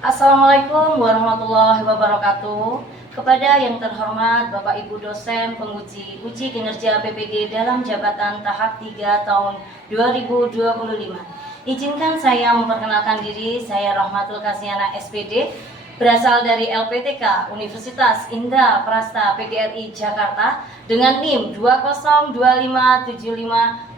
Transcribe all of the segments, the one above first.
Assalamualaikum warahmatullahi wabarakatuh. Kepada yang terhormat Bapak Ibu dosen penguji uji kinerja PPG dalam jabatan tahap 3 tahun 2025. Izinkan saya memperkenalkan diri, saya Rahmatul Kasiana SPD, berasal dari LPTK Universitas Indah Prasta PGRI Jakarta dengan NIM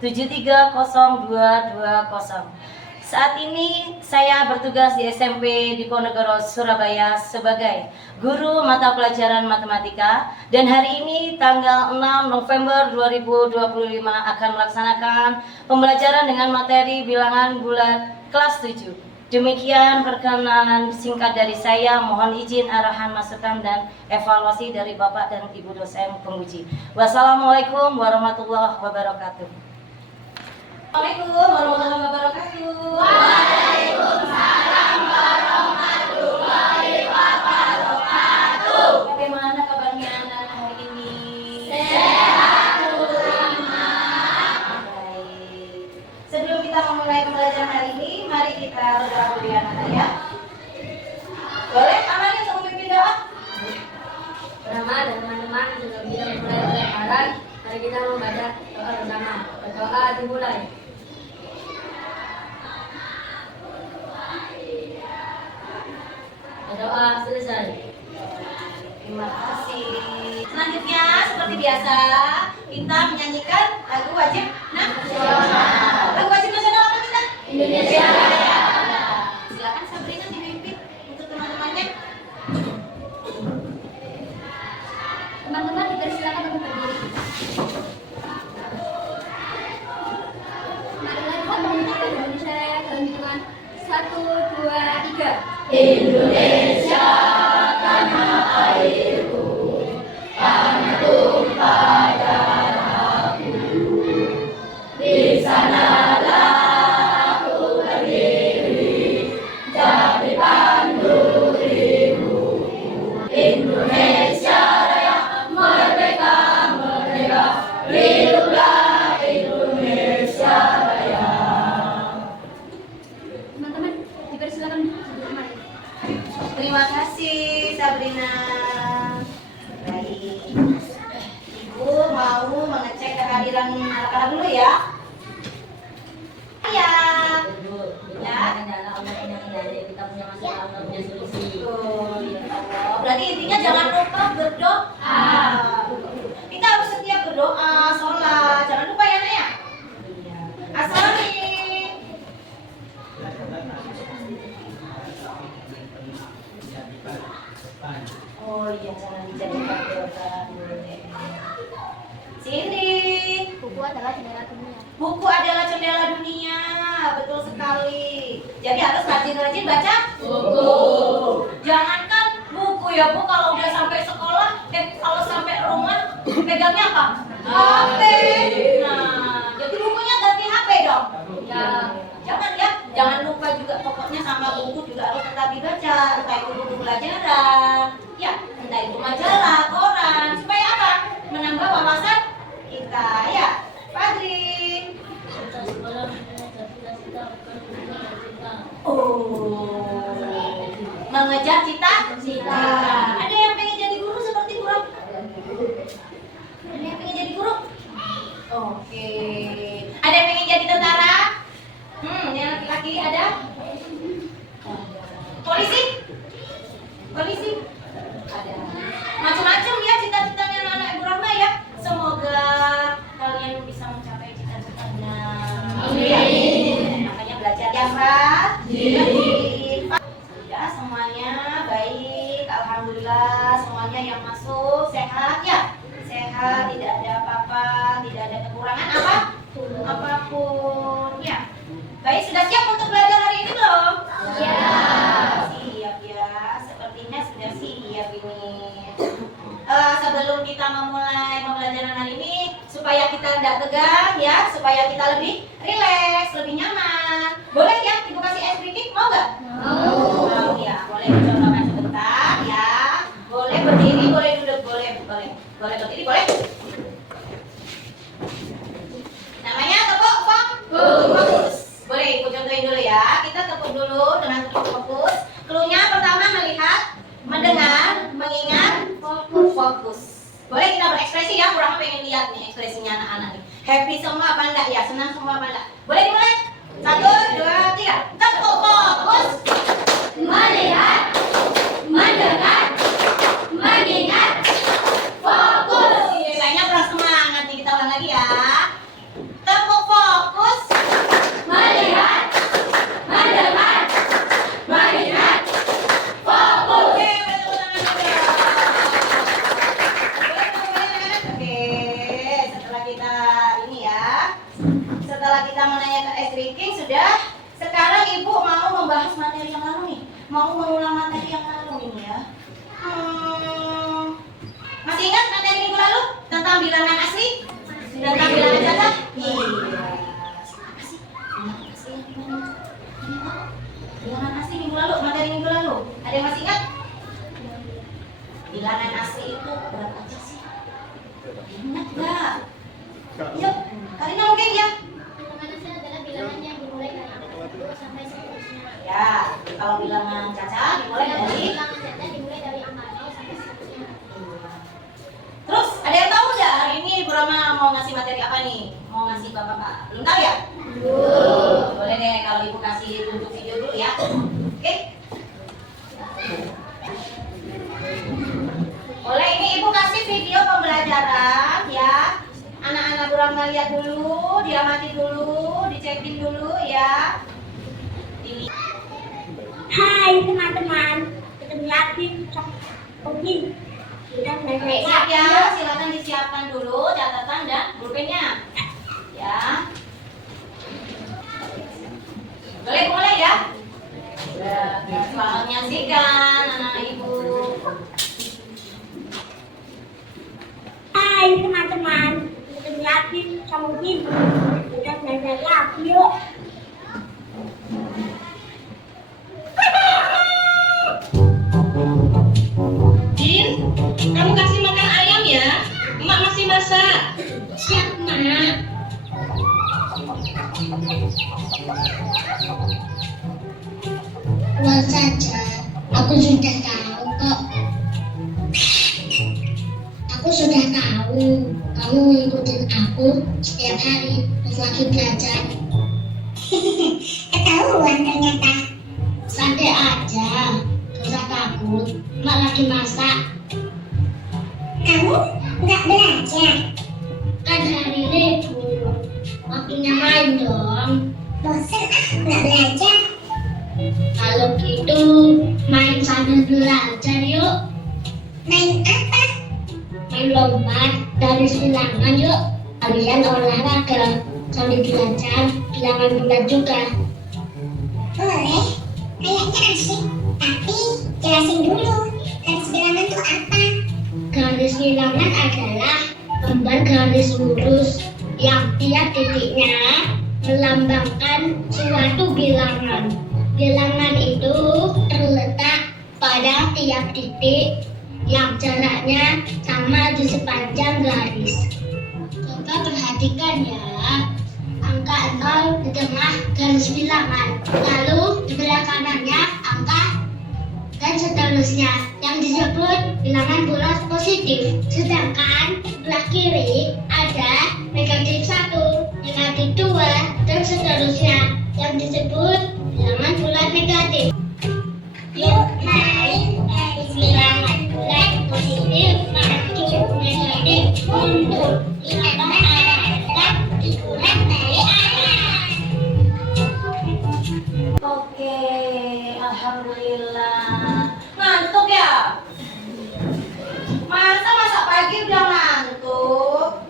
2025737302220. Saat ini saya bertugas di SMP Diponegoro Surabaya sebagai guru mata pelajaran matematika, dan hari ini tanggal 6 November 2025 akan melaksanakan pembelajaran dengan materi bilangan bulat kelas 7. Demikian perkenalan singkat dari saya, mohon izin arahan, masukan, dan evaluasi dari Bapak dan Ibu dosen penguji. Wassalamualaikum warahmatullahi wabarakatuh. Assalamualaikum warahmatullahi wabarakatuh. Waalaikumsalam warahmatullahi wabarakatuh. Bagaimana kabarnya anak hari ini? Sehat. Baik. Sebelum kita memulai pembelajaran hari ini, mari kita berdoa dulu ya anak ya. Boleh anak yang mau memimpin doa? Bersama dan teman-teman sebelum kita mulai pelajaran, mari kita membaca doa bersama. Berdoa dimulai. Doa selesai. Terima kasih. Selanjutnya seperti biasa kita menyanyikan lagu wajib nasional. Lagu wajib nasional apa kita? Indonesia Raya. Silakan Sabrina dipimpin untuk teman-temannya. Teman-teman dipersilakan untuk berdiri. Marilah kita mengucapkan Indonesia Raya dalam hitungan 1, 2, 3. Indonesia tanah airku, tanah tumpah darahku. Di sanalah aku berdiri, jadi pandu ibuku. Indonesia Raya, merdeka, merdeka, hiduplah Indonesia Raya. Teman-teman, dipersilakan duduk kembali. Terima kasih Sabrina. Baik. Ibu mau mengecek kehadiran anak-anak dulu ya. Iya. Ya. Kita punya masalah, punya solusi. Oh, ya Allah. Berarti intinya jangan lupa berdoa. Kita harus setiap berdoa, sholat. Jangan lupa ya, Nak ya. Iya. Assalamualaikum. Oh iya, jangan dijadikan beban. Sini. Buku adalah jendela dunia. Buku adalah jendela dunia. Betul sekali. Jadi harus rajin-rajin baca buku. Jangankan buku ya Bu, kalau udah sampai sekolah, kalau sampai rumah pegangnya apa? HP. Nah, jadi bukunya ganti HP dong. Ya, jangan ya. Jangan lupa juga, pokoknya sama buku juga harus tetap dibaca. Entah itu buku pelajaran, ya, entah itu majalah, koran, supaya apa? Menambah wawasan kita, ya. Fadri. Oh, mengejar cita-cita. Ada yang pengen jadi guru seperti guru? Ada yang pengen jadi guru? Oke. Ada yang pengen jadi tentara? Yang laki-laki ada? Polisi? Polisi? Ada. Macam-macam ya cita-citanya anak-anak Ibu Rahma ya. Semoga kalian bisa mencapai cita-citanya. Amin. Makanya belajar yang rajin. Sudah semuanya baik. Alhamdulillah semuanya yang masuk sehat ya. Sehat, tidak ada apa-apa, tidak ada kekurangan apa? Apapun ya. Baik, sudah siap untuk belajar hari ini belum? Ya. Siap ya. Sepertinya sudah siap ini. Sebelum kita memulai pembelajaran hari ini, supaya kita tidak tegang ya, supaya kita lebih rileks, lebih nyaman. Boleh ya, Ibu kasih es sedikit, mau nggak? Mau ya, boleh dicobakan sebentar ya. Boleh berdiri, boleh duduk, boleh berdiri, boleh. Namanya tepuk fokus. Boleh Ibu contohin dulu ya. Kita tepuk dulu dengan tepuk fokus. Cluenya Happy semua apa enggak? Ya, senang semua apa enggak? Boleh dimulai? 1, 2, 3. Tepuk fokus. Melihat, mendengar, mengingat, fokus. Kayaknya kurang semangat nih, kita ulang lagi ya. Tepuk fokus. Melihat, mendengar, mengingat, fokus. Oke, boleh tepuk tangan juga. Oke, setelah kita ini ya, setelah kita menanyakan ice drinking sudah, sekarang ibu mau membahas materi yang lalu nih, mau mengulang materi yang lalu ini ya. Masih ingat materi minggu lalu tentang bilangan asli? Tentang bilangan cacat? Iya. Apa sih? Bilangan asli yang gimana? Ini tahu? Bilangan asli minggu lalu, materi minggu lalu. Ada yang masih ingat? Bilangan asli itu berapa aja sih? Ingat nggak? Yuk, Karina mungkin ya? Bilangan asli adalah bilangan yang dimulai dari angka 1 sampai seterusnya. Ya, kalau bilangan cacat dimulai dari. Bilangan cacat dimulai dari angka 0 sampai seterusnya. Terus ada yang tahu nggak hari ini Bu Rama mau ngasih materi apa nih? Mau ngasih bapak-bapak? Belum tahu ya? Boleh deh kalau ibu kasih tunjuk video dulu ya. Oke? Boleh ini ibu kasih video pembelajaran ya. Anak-anak Bu Rama lihat dulu, diamati dulu, dicekin dulu ya. Hai teman-teman, ketemu lagi mungkin sudah Oke, siap ya. Silakan disiapkan dulu catatan dan pulpennya. Ya. Boleh ya? Selamat menyaksikan anak ibu. Hai teman-teman, ketemu lagi sama Ibu. Sudah belajar lagi yuk. Din, kamu kasih makan ayam ya? Emak masih masak. Siap, Mak. Buat saja, aku sudah tahu kok. Aku sudah tahu kamu ngikutin aku setiap hari pas lagi belajar. Ketahuan ternyata. Santai aja, gak usah takut. Mak lagi masak. Kamu nggak belajar? Kan hari libur, waktunya main dong. Bosan nggak belajar. Kalau gitu main sambil belajar yuk. Main apa? Main lompat dari bilangan yuk. Kalian olahraga sambil belajar bilangan bulat juga. Boleh, kayaknya asik. Tapi jelasin dulu, garis bilangan itu apa? Garis bilangan adalah gambar garis lurus yang tiap titiknya melambangkan suatu bilangan. Bilangan itu terletak pada tiap titik yang jaraknya sama di sepanjang garis. Coba perhatikan ya, angka 0 di tengah garis bilangan, lalu di belah kanannya angka dan seterusnya yang disebut bilangan bulat positif. Sedangkan belah kiri ada negatif 1, negatif 2, dan seterusnya yang disebut bilangan bulat negatif. Yuk main garis bilangan bulat positif maju negatif mundur. Ditambah arah dikurang dari atas. Oke, alhamdulillah. Ngantuk ya? Masa masak pagi udah ngantuk?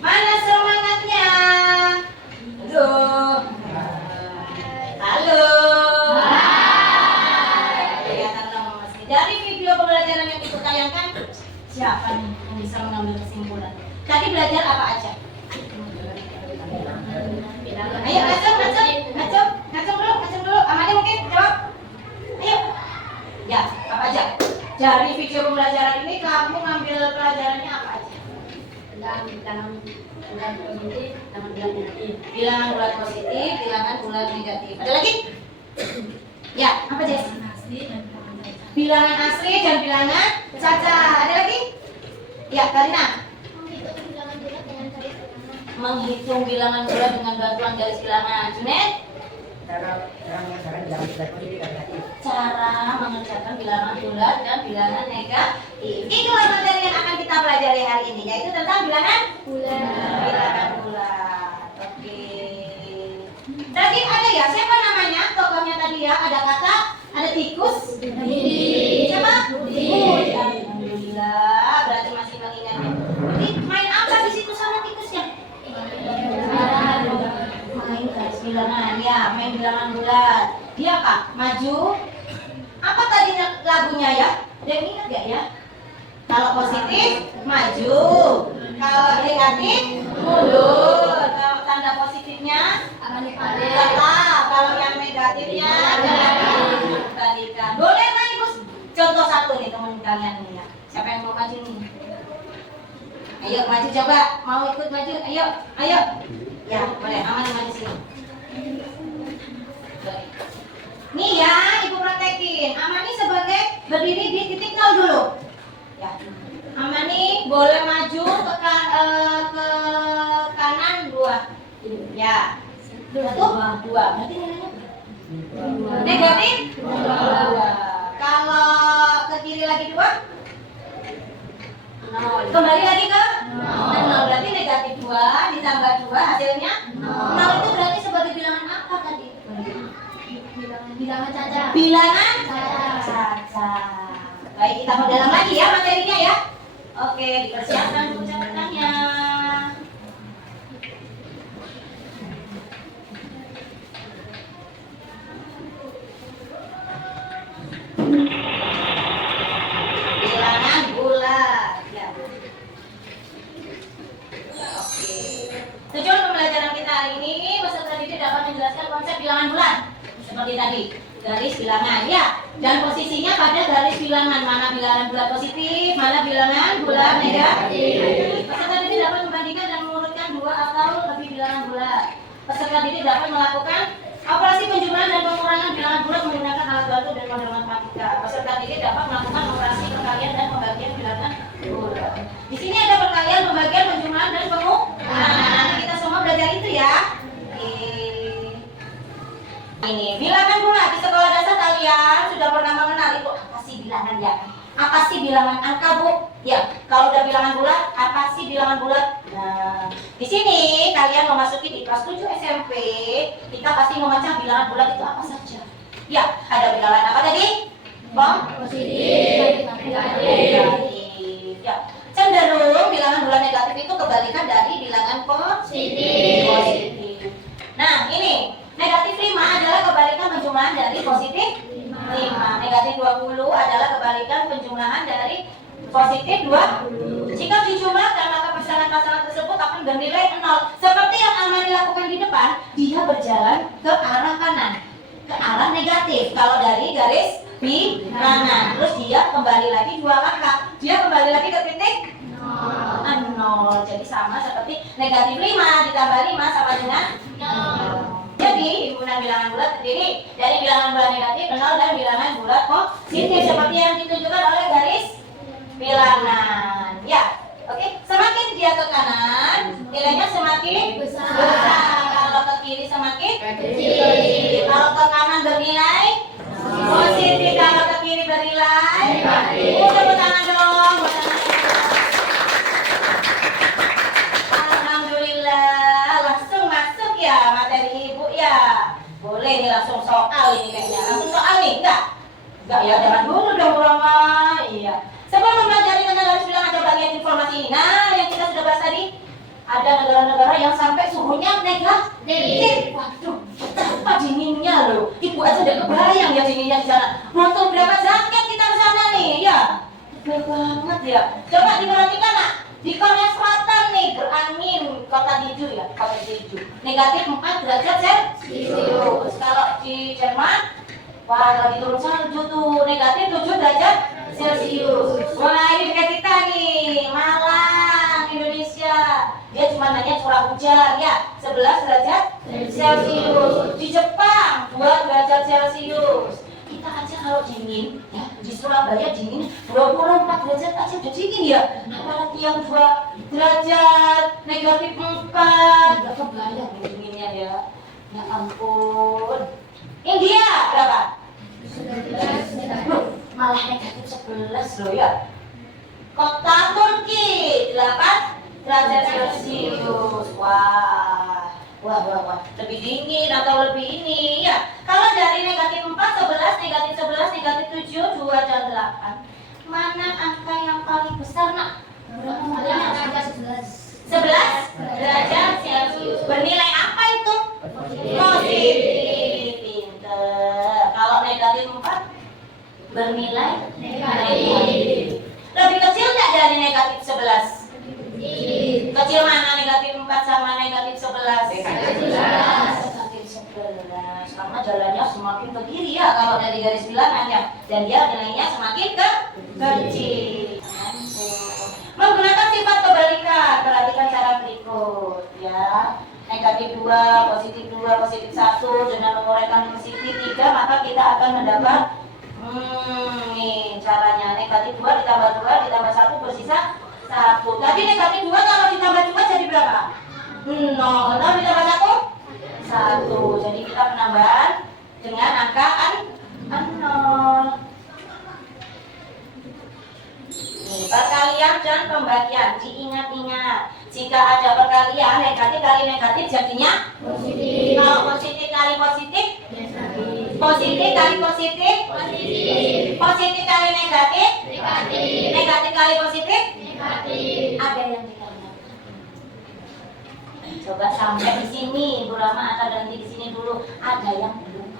Mana semangatnya? Aduh. Halo. Kelihatan lemes. Dari video pembelajaran yang ibu tayangkan, siapa nih yang bisa mengambil kesimpulan? Tadi belajar apa aja? Ayo ngacung dulu. Amanda mungkin jawab. Ayo. Ya, apa aja? Dari video pembelajaran ini kamu ngambil pelajarannya apa aja? Bilangan positif, bilangan bulat negatif. Bilangan bulat positif, bilangan bulat negatif. Ada lagi? Ya, apa Jess? Bilangan asli dan bilangan cacat. Ada lagi? Ya, Karina. Menghitung bilangan bulat dengan cara menghitung bilangan bulat dengan bantuan garis bilangan? Junet? Cara mengerjakan bilangan bulat positif dan negatif. Cara mengerjakan bilangan bulat dan bilangan negatif. Itulah materi yang akan kita pelajari hari ini, yaitu tentang bilangan bilangan bulat. Oke. Tadi ada ya, siapa namanya tokohnya tadi ya? Ada kata, ada tikus. Siapa? Tikus. Alhamdulillah, berarti masih mengingatnya. Jadi main apa di situ sama tikusnya? Main garis bilangan ya, main bilangan bulat. Dia apa? Maju. Apa tadi lagunya ya? Ada yang ingat gak ya? Kalau positif maju, kalau negatif mundur. Kalau tanda positifnya tetap, kalau yang negatifnya kembalikan. Boleh lah ibu. Contoh satu nih teman kalian nih ya. Siapa yang mau maju nih? Ayo maju coba, mau ikut maju? Ayo, ayo. Ya boleh, aman maju sini. Nih ya, ibu praktekin. Amani sebagai berdiri di titik 0 dulu. Ya. Amani boleh maju ke kanan 2. Ya. Satu, 2. Berarti nilainya berapa? Negatif 2. Kalau ke kiri lagi 2? 0. Kembali lagi ke 0. Berarti negatif 2 ditambah 2 hasilnya 0. Itu berarti sebagai bilangan apa tadi? Bilangan cacat. Bilangan cacat. Baik, kita mau dalam lagi ya materinya ya. Oke, dipersiapkan buku catatannya. Bilangan bulat. Ya. Oke. Tujuan pembelajaran kita hari ini, peserta didik dapat menjelaskan konsep bilangan bulat. Seperti tadi, garis bilangan ya, dan posisinya pada garis bilangan, mana bilangan bulat positif, mana bilangan bulat negatif. Peserta didik dapat membandingkan dan mengurutkan 2 atau lebih bilangan bulat. Peserta didik dapat melakukan operasi penjumlahan dan pengurangan bilangan bulat menggunakan alat bantu dan model matematika. Peserta didik dapat melakukan operasi perkalian dan pembagian bilangan bulat. Di sini ada perkalian, pembagian, penjumlahan dan pengurangan. Nanti kita semua belajar itu ya. Ini bilangan bulat. Di sekolah dasar kalian sudah pernah mengenal itu apa sih bilangan ya? Apa sih bilangan angka bu? Ya, kalau udah bilangan bulat, apa sih bilangan bulat? Nah, di sini kalian memasuki di kelas 7 SMP, kita pasti memecah bilangan bulat itu apa saja. Ya, ada bilangan apa tadi? Bang? Positif. Negatif. Ya, cenderung bilangan bulat negatif itu kebalikan dari bilangan positif. Nah, ini negatif 5 adalah kebalikan penjumlahan dari positif 5. Negatif 20 adalah kebalikan penjumlahan dari positif 20. Jika dijumlahkan maka pasangan-pasangan tersebut akan bernilai 0. Seperti yang Amani lakukan di depan, dia berjalan ke arah kanan, ke arah negatif. Kalau dari garis bilangan, terus dia kembali lagi 2 langkah, dia kembali lagi ke titik 0. Jadi sama seperti negatif 5 ditambah 5 sama dengan 0. Jadi himpunan bilangan bulat terdiri dari bilangan bulat negatif 0 dan bilangan bulat positif seperti yang ditunjukkan oleh garis bilangan. Ya, oke. Semakin dia ke kanan, nilainya semakin besar. Kalau ke kiri semakin kecil. Kalau ke kanan bernilai positif, kalau ke kiri bernilai negatif. Tepuk tangan dong. Alhamdulillah, langsung masuk ya materi ibu ya. Boleh nih langsung soal ini kayaknya. Langsung soal nih, enggak? Enggak ya, jangan dulu dong Rama. Iya. Sebelum mempelajari tentang garis bilangan, coba lihat informasi ini. Nah, yang kita sudah bahas tadi, ada negara-negara yang sampai suhunya negatif. Waduh, betapa dinginnya loh. Ibu aja udah kebayang ya dinginnya di sana. Butuh berapa jaket kita di sana nih, ya? Tebal banget ya. Coba diperhatikan nak. Di Korea Selatan nih berangin, kota Jeju ya, kota Jeju. Negatif 4 derajat Celcius. Kalau di Jerman, wah lagi turun salju tuh, negatif 7 derajat Celcius. Wah ini dekat kita nih, Malang, Indonesia. Dia cuma hanya curah hujan ya, 11 derajat Celcius. Di Jepang 2 derajat Celcius. Kita aja kalau dingin, ya di Surabaya dingin 24 derajat aja udah dingin ya. Apalagi yang 2 derajat, negatif 4, nggak kebayang dinginnya ya. Ya ampun. India berapa? Loh, malah negatif 11 loh ya. Kota Turki 8 derajat Celcius. Wah, lebih dingin atau lebih ini ya. Kalau dari negatif 4, 11, negatif 11, negatif 7, 2 dan 8. Mana angka yang paling besar nak? Angka 11. 11 derajat Celcius. Bernilai apa itu? Positif. Pinter. Kalau negatif 4 bernilai negatif. Lebih kecil nggak dari negatif 11? Kecil mana negatif 4 sama negatif 11? Negatif 11. Karena jalannya semakin ke kiri ya kalau dari garis bilangannya, dan dia nilainya semakin ke kecil. Menggunakan sifat kebalikan, perhatikan cara berikut ya. Negatif 2, positif 2, positif 1 dengan menguraikan positif 3, maka kita akan mendapat nih caranya. Negatif 2 ditambah 2 ditambah 1 bersisa 1. Tadi negatif 2 kalau ditambah 2 jadi berapa? 0. 0 ditambah 1? 1. Jadi kita penambahan dengan angka 0. Nih, perkalian dan pembagian diingat-ingat. Jika ada perkalian negatif kali negatif jadinya positif. Kalau positif kali positif, positif kali positif, positif kali negatif, negatif kali positif, ada yang ditanyakan. Coba sampai di sini, Bu Rama akan berhenti di sini dulu. Ada yang belum?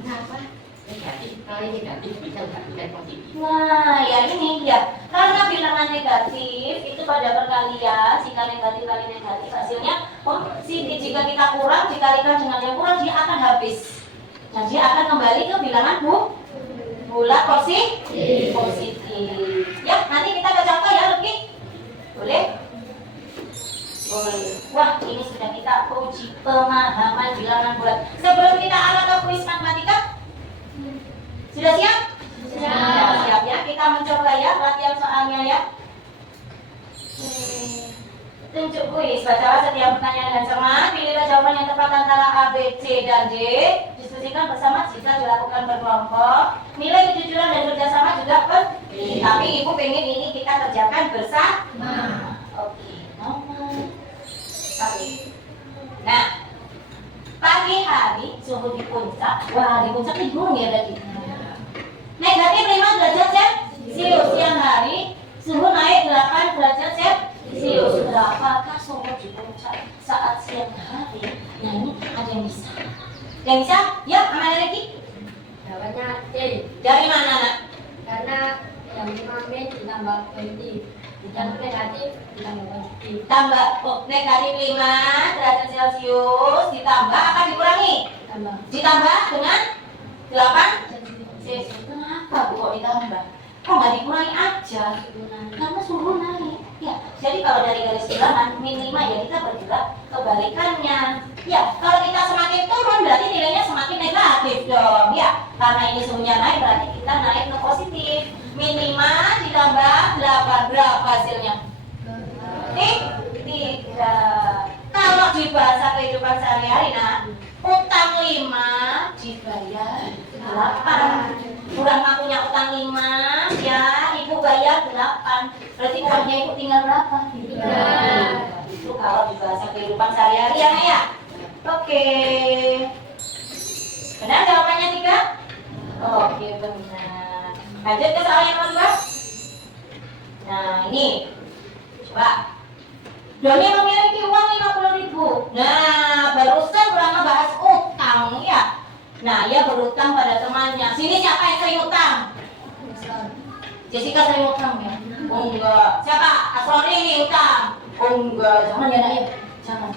Kenapa? Negatif kali negatif bisa menjadikan positif. Nah, ya ini ya. Karena bilangan negatif itu pada perkalian, jika negatif kali negatif hasilnya positif. Jika kita kurang dikalikan dengan yang kurang, dia akan habis. Dan dia akan kembali ke bilangan bulat positif. Ya, nanti kita ke contoh ya, Luki. Boleh? Boleh. Wah, ini sudah kita uji pemahaman bilangan bulat. Sebelum kita arah ke kuis matematika, sudah siap? Sudah siap ya. Kita mencoba ya latihan soalnya ya. Tunjuk kuis, bacalah setiap pertanyaan dengan cermat, pilihlah jawaban yang tepat antara A, B, C, dan D. Diskusikan bersama jika dilakukan berkelompok. Nilai kejujuran dan kerjasama juga penting. Tapi ibu pengen ini kita kerjakan bersama. Oke, nomor 1. Nah, pagi hari suhu di puncak. Wah, di puncak ini gunung ya tadi. Negatif 5 derajat Celcius. Siang hari suhu naik 8 derajat Celcius. Berapakah suhu di puncak saat siang hari? Nah, ini ada yang bisa. Yang bisa? Ya, mana lagi? Jawabannya C. Dari mana nak? Karena yang 5 min ditambah positif, yang negatif ditambah positif. Tambah negatif 5 derajat Celcius ditambah apa dikurangi? Ditambah dengan 8 Celcius. Kenapa Bu kok ditambah? Kok nggak dikurangi aja? Karena suhu naik. Ya, jadi kalau dari garis bilangan minimal ya kita bergerak kebalikannya. Ya, kalau kita semakin turun berarti nilainya semakin negatif dong. Ya, karena ini suhunya naik berarti kita naik ke positif. Minimal ditambah 8, berapa hasilnya? 3. Kalau di bahasa kehidupan sehari-hari nah, utang 5 dibayar 8. Kurang punya utang 5 ya, ibu bayar 8. Berarti uangnya ibu tinggal berapa? 3. Itu kalau di bahasa kehidupan sehari-hari ya, ya. Oke. Benar jawabannya 3? Oke, benar. Lanjut ke soal yang kedua. Nah, ini. Coba. Doni memiliki uang 50.000. Nah, barusan pernah bahas utang ya. Nah, ia berutang pada temannya. Sini siapa yang sering utang? Jessica sering utang ya? Oh enggak. Siapa? Asrori ini utang? Oh enggak. Jangan ya nak ya. Jangan.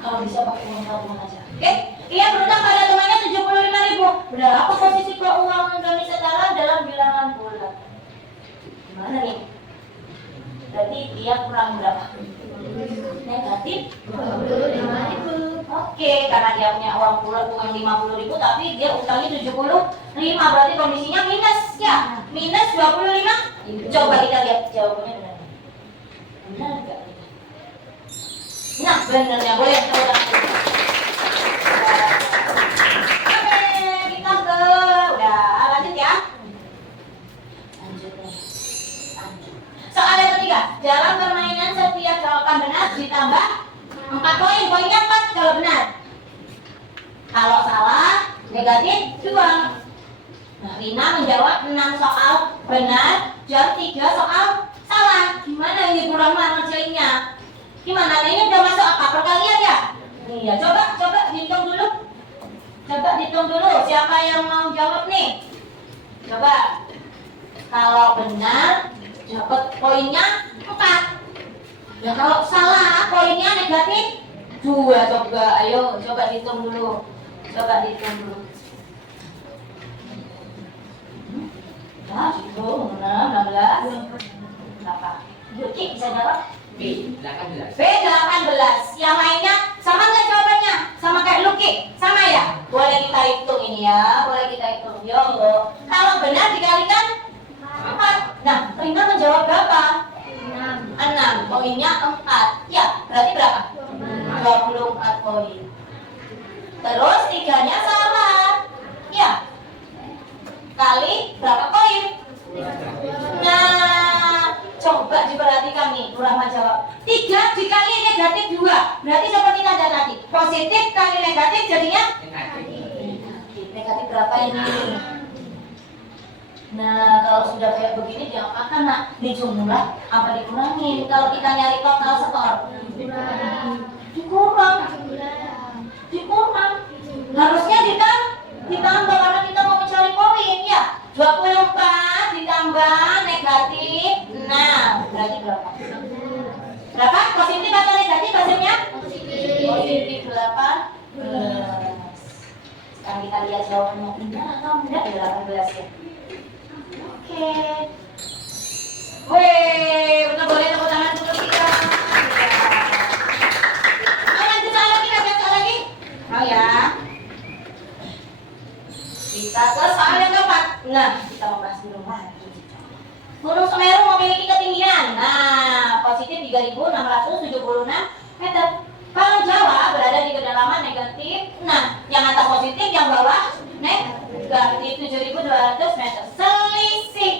Kalau bisa pakai uang tabungan aja. Oke? Ia berutang pada temannya 75.000. Benar apa posisi keuangan Doni sekarang dalam bilangan bulat? Gimana nih? Berarti dia kurang berapa? Negatif 25.000. Oke. Oke, karena dia punya uang 50.000 tapi dia utangnya 75, berarti kondisinya minus ya. Minus 25. Coba kita lihat jawabannya benar. Benar enggak? Nah, benernya boleh tepuk tangan dulu. Oke, kita ke udah lanjut ya. Lanjut nih. Lanjut. Soal yang ketiga, dalam permainan setiap jawaban benar ditambah 4 poin. Poinnya 4 kalau benar. Kalau salah, negatif 2. Nah, Rina menjawab 6 soal benar dan 3 soal salah. Gimana ini kurang ngerjainnya? Gimana? Nah, ini udah masuk apa? Perkalian ya? Iya, coba dihitung dulu. Coba dihitung dulu siapa yang mau jawab nih. Coba. Kalau benar dapat poinnya 4. Ya kalau salah poinnya negatif 2. Coba ayo coba dihitung dulu. Coba dihitung dulu. Nah, hitung 16 berapa? Yuki bisa jawab? B18. B18. Yang lainnya sama nggak jawabannya? Sama kayak Luki? Sama ya? Boleh kita hitung ini ya. Boleh kita hitung. Yo. Kalau benar dikalikan 4. Nah, Rina menjawab berapa? 6. Poinnya 4. Ya, berarti berapa? 24 poin. Terus 3-nya salah. Ya. Kali berapa poin? Nah, coba diperhatikan nih, Rahma jawab 3 dikali negatif 2. Berarti seperti tanda tadi, positif kali negatif jadinya negatif berapa ini? Nah, kalau sudah kayak begini diapakan nak? Dijumlah apa dikurangi? Kalau kita nyari total skor dikurang. Harusnya ditambah karena kita mau mencari poin ya. 24 ditambah negatif 6 berarti berapa? Berapa? Positif atau negatif hasilnya? Positif 18. Sekarang kita lihat jawabannya benar atau enggak ya 18 ya. Oke. Wih, betul boleh tepuk tangan dulu kita. Lanjut soal lagi, soal lagi. Mau ya? Kita ke soal yang keempat. Nah, kita membahas gunung lagi. Gunung Semeru memiliki ketinggian. Nah, positif 3.676 meter. Kalau Jawa berada di kedalaman negatif. Nah, yang atas positif, yang bawah negatif 7.200 meter. Selisih.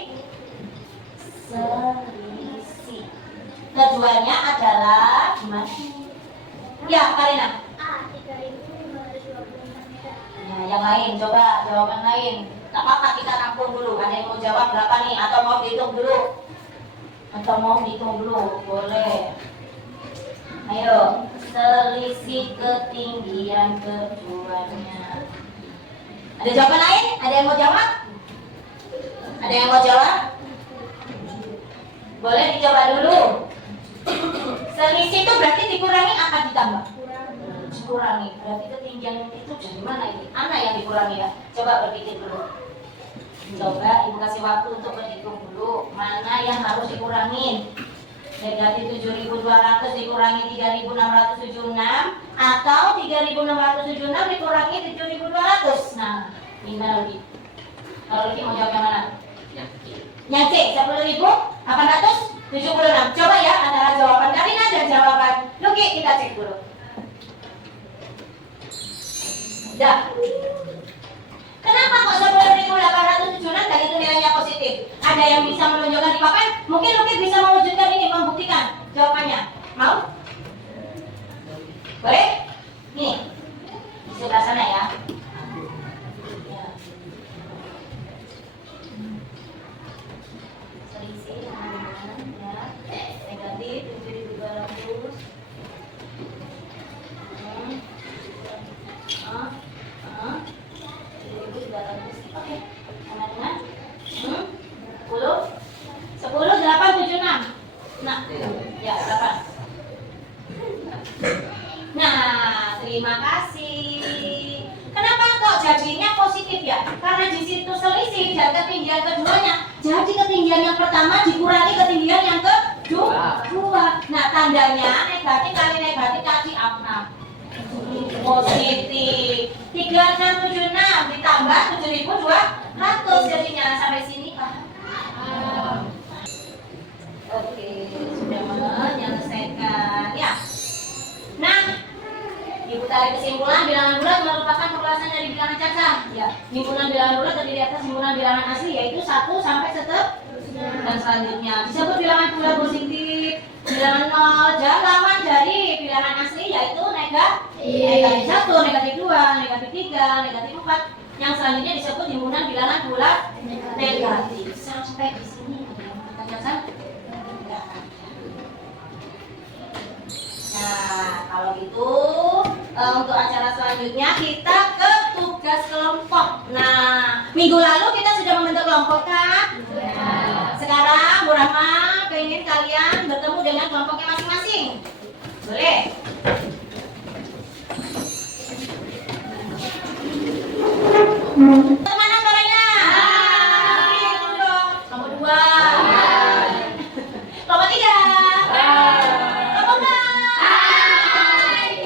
Tujuannya adalah gimana? Ya, Karina. Nah, yang lain, coba jawaban lain. Tak apa-apa, kita tampung dulu. Ada yang mau jawab berapa nih? Atau mau dihitung dulu? Boleh. Ayo, selisih ketinggian keduanya. Ada jawaban lain? Ada yang mau jawab? Boleh dicoba dulu. Selisih itu berarti dikurangi apa ditambah? Dikurangi. Berarti ketinggian itu dari mana ini? Anak yang dikurangi ya. Coba berpikir dulu. Coba ibu kasih waktu untuk berhitung dulu. Mana yang harus dikurangin? Negatif 7.200 dikurangi 3.676 atau 3.676 dikurangi 7.200. Nah, ini mana lagi? Kalau lagi mau jawab yang mana? Yang C, 10.876. Coba ya antara jawaban Karina dan jawaban Luki kita cek dulu. Dah. Kenapa kok 10.876 dan itu nilainya positif? Ada yang bisa menunjukkan di papan? Mungkin Luki bisa mewujudkan ini, membuktikan jawabannya. Mau? Boleh? Nih, di sebelah sana ya. Selisih ya. Negatif 7.200. Oke, sama dengan 10.876. Nah, ya 8. Nah, terima kasih. Kenapa kok jadinya positif ya? Karena di situ selisih dan ketinggian keduanya. Jadi ketinggian yang pertama dikurangi ketinggian yang kedua. Nah, tandanya negatif kali negatif kasih apa? positif. 3676 ditambah 7.200 jadinya. Sampai sini paham? Oke, sudah menyelesaikan ya. Nah, Ibu tarik kesimpulan, bilangan bulat merupakan perluasan dari bilangan cacat. Ya, himpunan bilangan bulat terdiri atas himpunan bilangan asli yaitu 1 sampai dan selanjutnya disebut bilangan bulat positif. Bilangan 0 jangan lawan dari bilangan asli yaitu negatif 1, negatif 2, negatif 3, negatif 4. Yang selanjutnya disebut himpunan bilangan bulat negatif. Sampai di sini ada yang bertanya-tanya? Nah, kalau gitu untuk acara selanjutnya kita ke tugas kelompok. Nah, minggu lalu kita sudah membentuk kelompok kan? Sekarang Bu Rahma pengen kalian bertemu dengan kelompoknya masing-masing. Boleh? Mana suaranya? Itu dong. Kelompok 2. Kelompok 3. Kelompok 4.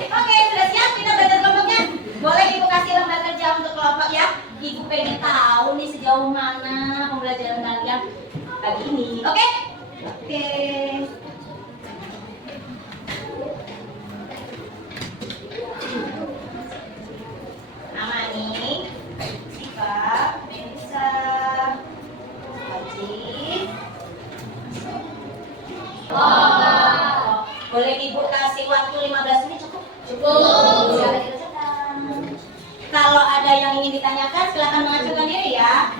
Oke, sudah siap kita belajar kelompoknya? Boleh Ibu kasih lembar kerja untuk kelompok ya? Ibu pengen tahu nih sejauh mana pembelajaran kalian pagi ini. Oke? Oke. Nama nih Sifat, Melisa, Haji. Boleh Ibu kasih waktu 15 menit cukup? Cukup. Silakan dikerjakan. Kalau ada yang ingin ditanyakan silakan mengajukan diri ya.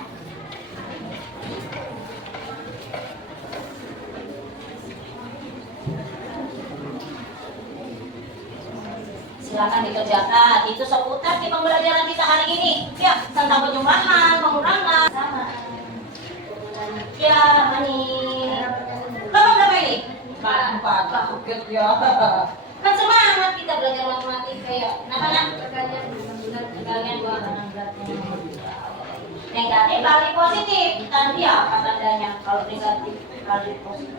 Silakan dikerjakan. Itu seputar di pembelajaran kita hari ini. Ya, tentang penjumlahan, pengurangan, sama. Ya, Mani. Kelompok berapa ini? 4. Kaget ya. Kan semangat kita belajar matematika ya. Kenapa? Kalian buat negatif kali positif. Tadi apa tandanya kalau negatif kali positif?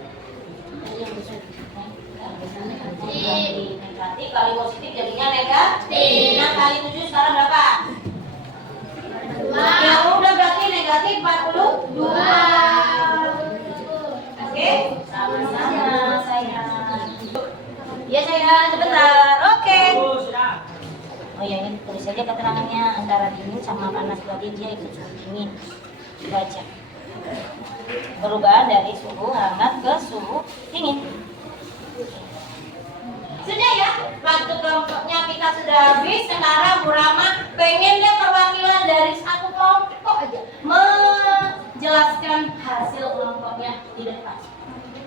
Negatif kali positif jadinya negatif. Nah, kali 7 sekarang berapa? 2. Ya udah berarti negatif 42. Oke, sama-sama sayang. Ya sayang, sebentar. Oke. Oh ya, ini tulis saja keterangannya antara dingin sama panas, berarti dia itu suhu dingin. Baca. Perubahan dari suhu hangat ke suhu dingin. Sudah ya, waktu kelompoknya kita sudah habis. Sekarang Bu Rama pengen dia perwakilan dari satu kelompok aja menjelaskan hasil kelompoknya di depan.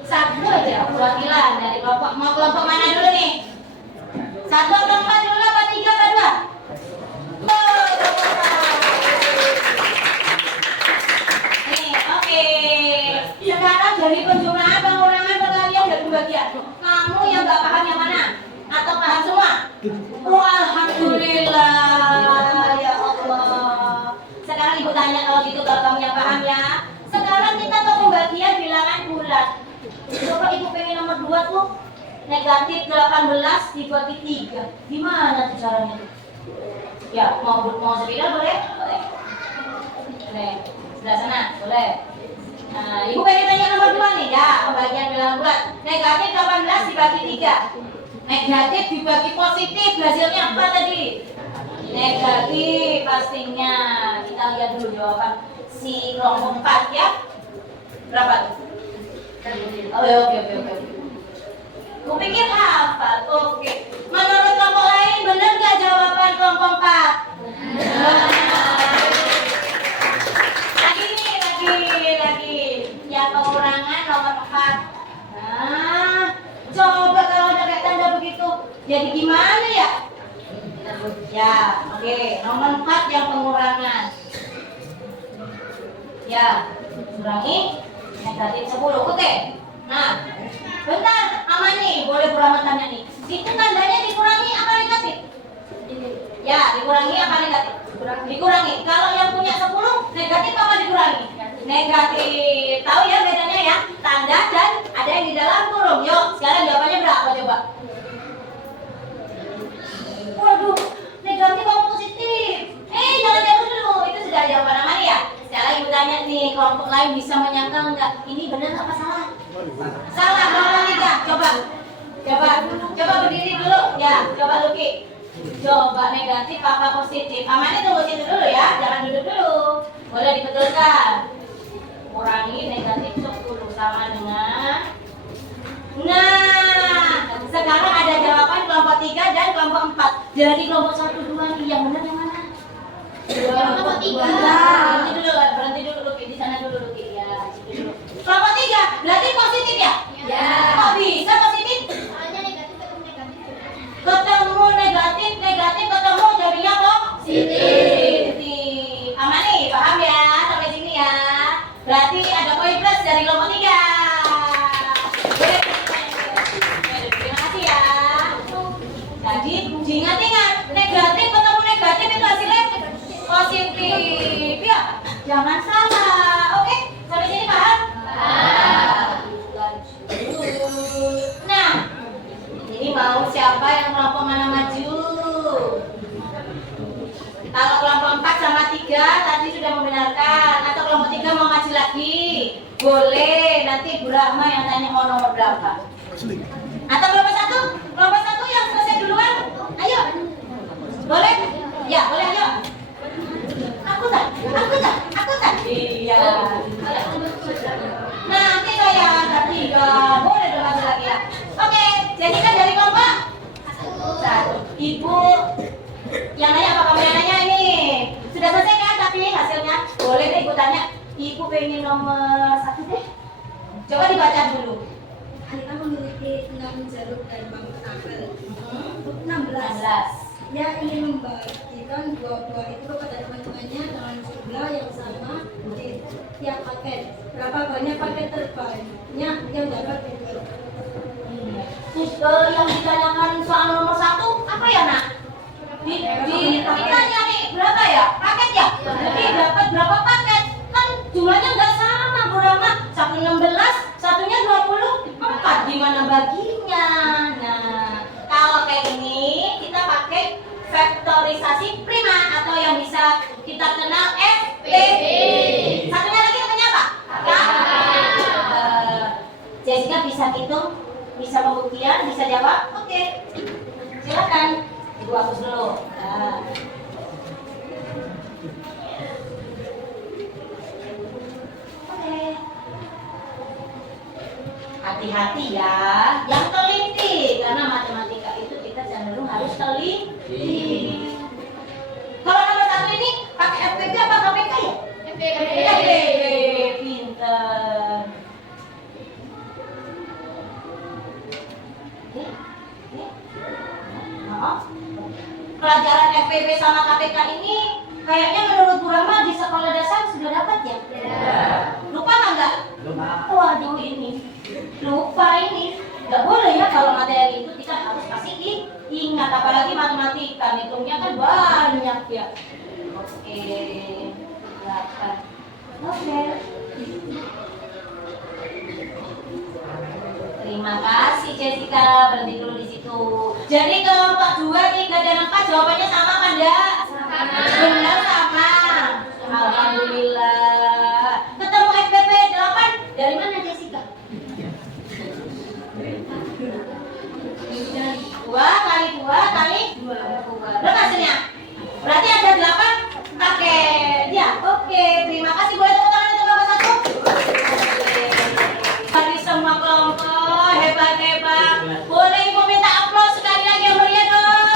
Satu aja perwakilan dari kelompok. Mau kelompok mana dulu nih? 1 atau 4 dulu apa 3 atau 2? Nih, oke. Sekarang dari penjumlahan pengurangan perkalian dari bagian. Kamu yang gak paham yang mana? Atau paham semua? Oh, alhamdulillah ya Allah. Sekarang Ibu tanya kalau gitu kalau kamu yang paham ya. Sekarang kita ke pembagian bilangan bulat. Coba Ibu pengen nomor 2 tuh. Negatif 18 dibagi 3. Gimana tuh caranya tuh? Ya, mau sepeda boleh? Boleh. Boleh. Sebelah sana, boleh. Nah, Ibu pengen tanya nomor 2 nih ya, pembagian bilangan bulat. Negatif 18 dibagi 3. Negatif dibagi positif, hasilnya apa tadi? Negatif pastinya. Kita lihat dulu jawaban si kelompok 4 ya. Berapa tuh? Oke. Kupikir hafal. Oke. Menurut kelompok lain benar nggak jawaban kelompok 4? Lagi. Ya pengurangan nomor 4. Nah, coba kalau ada kayak tanda begitu, jadi gimana ya? Ya, oke. Nomor 4 yang pengurangan. Ya, kurangi negatif 10. Oke. Nah, bentar, aman nih, boleh Bu Rahma tanya nih. Itu tandanya dikurangi apa negatif? Ya, dikurangi apa negatif? Dikurangi. Kalau yang punya 10, negatif apa dikurangi? Negatif. Tahu ya bedanya ya? Tanda dan ada yang di dalam kurung. Yuk, sekarang jawabannya berapa coba? Waduh, tanya nih, kelompok lain bisa menyangkal nggak? Ini benar apa salah? Salah, kelompok 3. Coba berdiri dulu. Ya, coba Luki. Coba negatif apa positif? Amannya tunggu situ dulu ya, jangan duduk dulu. Boleh dibetulkan. Kurangi negatif 10 sama dengan. Nah, sekarang ada jawaban kelompok 3 dan kelompok 4. Jadi kelompok 1, 2 nih, yang benar yang mana? Kelompok 3. Berhenti dulu Luki, di sana dulu Luki. Ya, situ dulu. Kelompok 3, berarti positif ya? Ya. Kok bisa positif? Soalnya negatif ketemu negatif. Ketemu negatif ketemu jadinya positif. Aman nih, paham ya sampai sini ya? Berarti ada poin plus dari kelompok 3. Terima kasih ya. Jadi diingat-ingat, negatif ketemu negatif itu hasilnya positif ya. Jangan salah. Oke, sampai sini paham? Nah, ini mau siapa yang kelompok mana maju? Kalau kelompok 4 sama 3 tadi sudah membenarkan, atau kelompok 3 mau maju lagi, boleh. Nanti Bu Rahma yang tanya mau nomor berapa. Atau kelompok 1? Kelompok 1 yang selesai duluan, ayo. Boleh? Ya, boleh ayo. Aku tak. Iya. Nanti saya ada 3, boleh dong maju lagi ya. Oke, jadi kan dari kelompok 1. Ibu yang nanya apa kamu yang nanya ini? Sudah selesai kan tapi hasilnya? Boleh deh ibu tanya. Ibu pengen nomor 1 deh. Coba dibaca dulu. Kita memiliki 6 jalur terbang tabel. 16. Dia ingin membagikan buah-buah itu kepada teman-temannya dengan jumlah yang sama di tiap paket. Berapa banyak paket terbangnya yang dapat dibuat? Terus yang ditanyakan soal nomor 1 apa ya nak? Kita nyari berapa ya? Paket ya? Jadi dapat berapa paket? Kan jumlahnya nggak sama Bu Rama. Satu 16, satunya 24. Gimana baginya? Nah, kalau kayak ini kita pakai vektorisasi prima atau yang bisa kita kenal FPP. Satunya lagi namanya apa? Jessica bisa hitung, bisa pembuktian, bisa jawab? Oke. Silakan. Ibu hapus dulu. Nah. Oke. Hati-hati ya, yang teliti karena matematika itu kita cenderung harus teliti. Kalau nomor 1 ini pakai FPP apa KPK ya? FPP. Pinter. Pelajaran FPP sama KPK ini kayaknya menurut Bu Rahma di sekolah dasar sudah dapat ya? Lupa nggak? Lupa. Waduh ini lupa ini. Nggak boleh ya kalau materi itu kita harus pasti ingat, apalagi matematika hitungnya kan banyak ya. Oke, 8. Oke. Terima kasih Jessica, berhenti dulu di situ. Jadi kelompok 2, 3, dan 4 jawabannya sama kan enggak? Sama. Benar sama. Alhamdulillah. Ketemu FPP 8 dari mana Jessica? 2 kali 2 kali 2. Berapa hasilnya? Berarti ada 8 paket. Ya, oke. Terima kasih. Boleh tepuk tangan untuk kelompok 1? Dari semua kelompok hebat-hebat. Boleh Ibu minta aplaus sekali lagi yang meriah dong.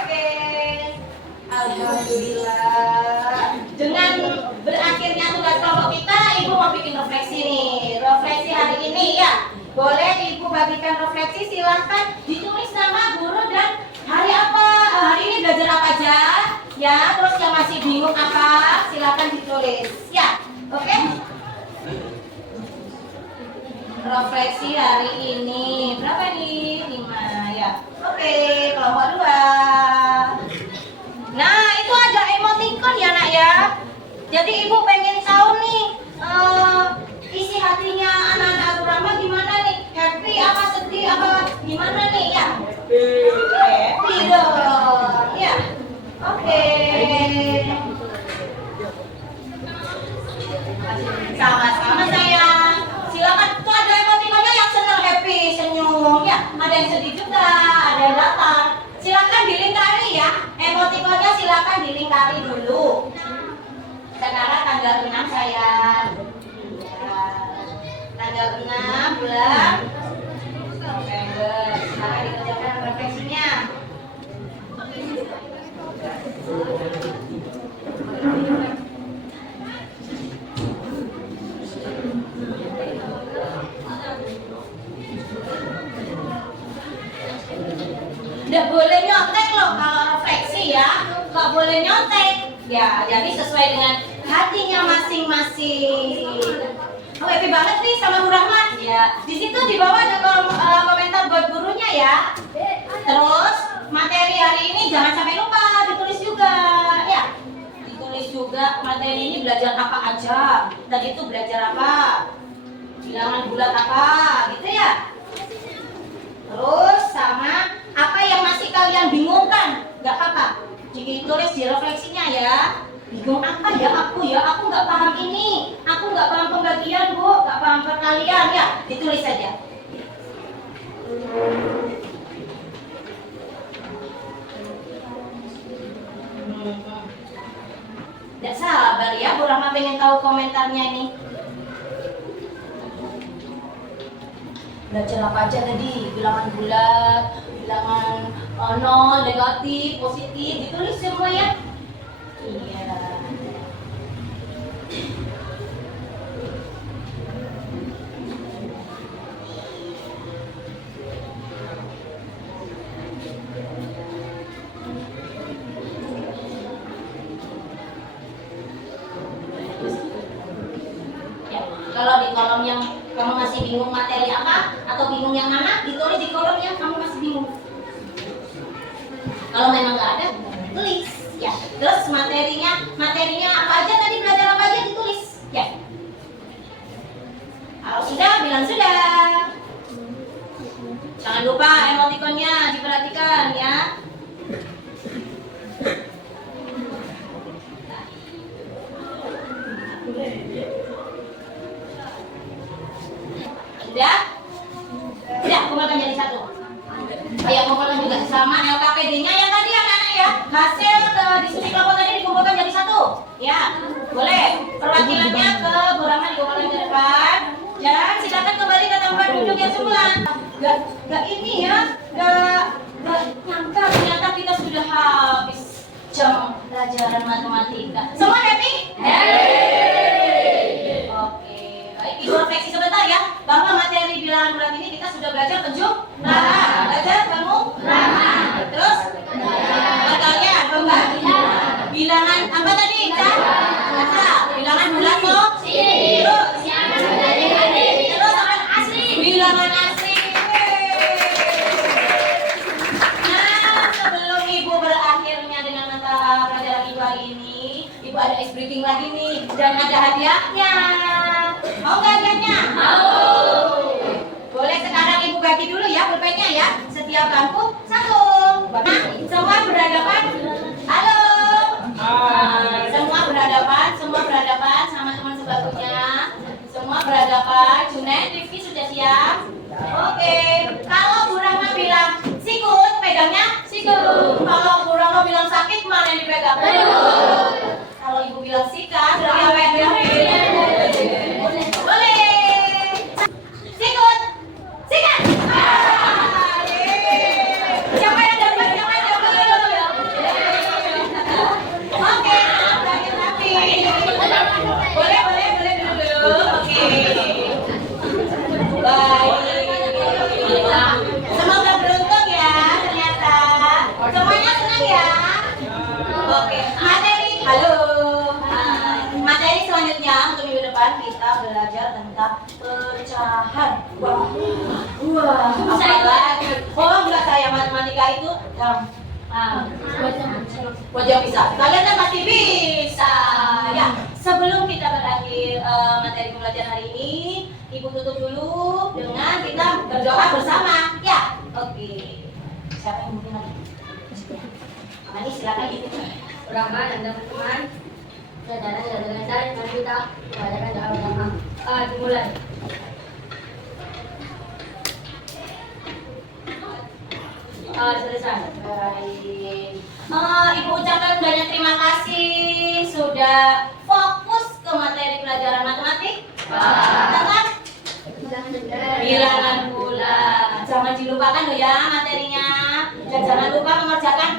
Oke. Alhamdulillah. Dengan berakhirnya tugas kelompok kita, Ibu mau bikin refleksi nih. Refleksi hari ini ya. Boleh Ibu bagikan refleksi, silahkan ditulis nama guru dan hari apa, hari ini belajar apa aja ya. Terus yang masih bingung apa, silahkan ditulis ya. Oke. Refleksi hari ini berapa nih? 5 ya. Oke, kelompok 2. Nah, itu ada emoticon ya nak ya. Jadi Ibu pengen tahu nih isi hatinya anak-anak Bu Rahma gimana nih? Happy apa sedih apa gimana nih ya? Happy dong ya. Oke. yang sedih juga, ada yang datang. Silakan dilingkari ya. Emotikonnya silakan dilingkari dulu. Sekarang tanggal 6 sayang. Ya. Tanggal 6 bulan November. Sekarang dikerjakan refleksinya. Nggak boleh nyontek loh kalau refleksi ya, nggak boleh nyontek ya, jadi sesuai dengan hatinya masing-masing. Oh, happy banget nih sama Bu Rahmat ya. Di situ di bawah ada komentar buat gurunya ya. Terus materi hari ini jangan sampai lupa ditulis juga ya. Ditulis juga materi ini belajar apa aja. Tadi itu belajar apa? Bilangan bulat apa gitu ya. Terus sama apa yang masih kalian bingungkan, nggak apa-apa, ditulis di refleksinya ya. Bingung apa ya, aku nggak paham ini, aku nggak paham pembagian bu, nggak paham perkalian ya, ditulis saja. Nggak sabar ya, Bu Rahma pengen tahu komentarnya ini. Belajar apa aja tadi? Bilangan bulat, bilangan nol, negatif, positif, ditulis semua ya. Iya. Ya, kalau di kolom yang kamu masih bingung materi apa atau bingung yang mana, ditulis di kolom yang kamu masih bingung. Kalau memang nggak ada, tulis ya. Terus materinya apa aja tadi, belajar apa aja ditulis ya. Kalau sudah, bilang sudah. Jangan lupa emotikonnya diperhatikan ya. Sudah? Sudah, kumpulkan jadi satu. Ayo kumpulkan juga sama LKPD-nya yang tadi anak-anak ya. Hasil diskusi kelompok tadi dikumpulkan jadi satu. Ya, boleh. Perwakilannya ke Bu Rahma dikumpulkan ke depan. Dan silakan kembali ke tempat duduk yang semula. Gak ini ya, gak nyangka ternyata kita sudah habis jam pelajaran matematika. Semua happy? Happy. Oke, baik, ibu refleksi sebentar ya, bahwa materi bilangan bulat ini kita sudah belajar penjumlahan, belajar pemrograman, terus perkalian, pembagian, bilangan apa tadi? Bilangan bulat kok? Terus apa? Bilangan asli. Nah, sebelum ibu berakhirnya dengan mata pelajaran ibu hari ini, ibu ada ice breaking lagi nih, dan ada hadiahnya. Mau nggak hadiahnya? Mau. Boleh sekarang ibu bagi dulu ya pulpennya ya. Setiap bangku satu. Nah, semua berhadapan. Halo. Semua berhadapan sama teman sebangkunya. Semua berhadapan. Junet, Rifki sudah siap? Oke. Kalau Bu Rahma bilang sikut, pegangnya sikut. Kalau Bu Rahma bilang sakit, mana yang dipegang? Kalau ibu bilang sikat, berarti apa yang dipegang? Boleh. Sikut. Sikat. Siapa yang dapat? Oke, rapi. Boleh dulu. Oke. Baik. Semoga beruntung ya ternyata. Semuanya senang ya? Oke. Halo. Materi selanjutnya untuk minggu depan kita belajar tentang pecahan. Wah, apalagi? Oh, enggak, saya matematika itu wajah bisa. Kalian kan pasti bisa. Ya, sebelum kita berakhir materi pembelajaran hari ini, ibu tutup dulu dengan kita berdoa bersama. Ya, oke. Siapa yang mungkin lagi? Mani, silakan ibu. Rahma dan teman-teman, saudara mari kita mengadakan doa bersama. Dimulai. selesai. Baik. Ibu ucapkan banyak terima kasih sudah fokus ke materi pelajaran matematik. Tentang bilangan bulan. Jangan dilupakan loh ya materinya. Dan jangan lupa mengerjakan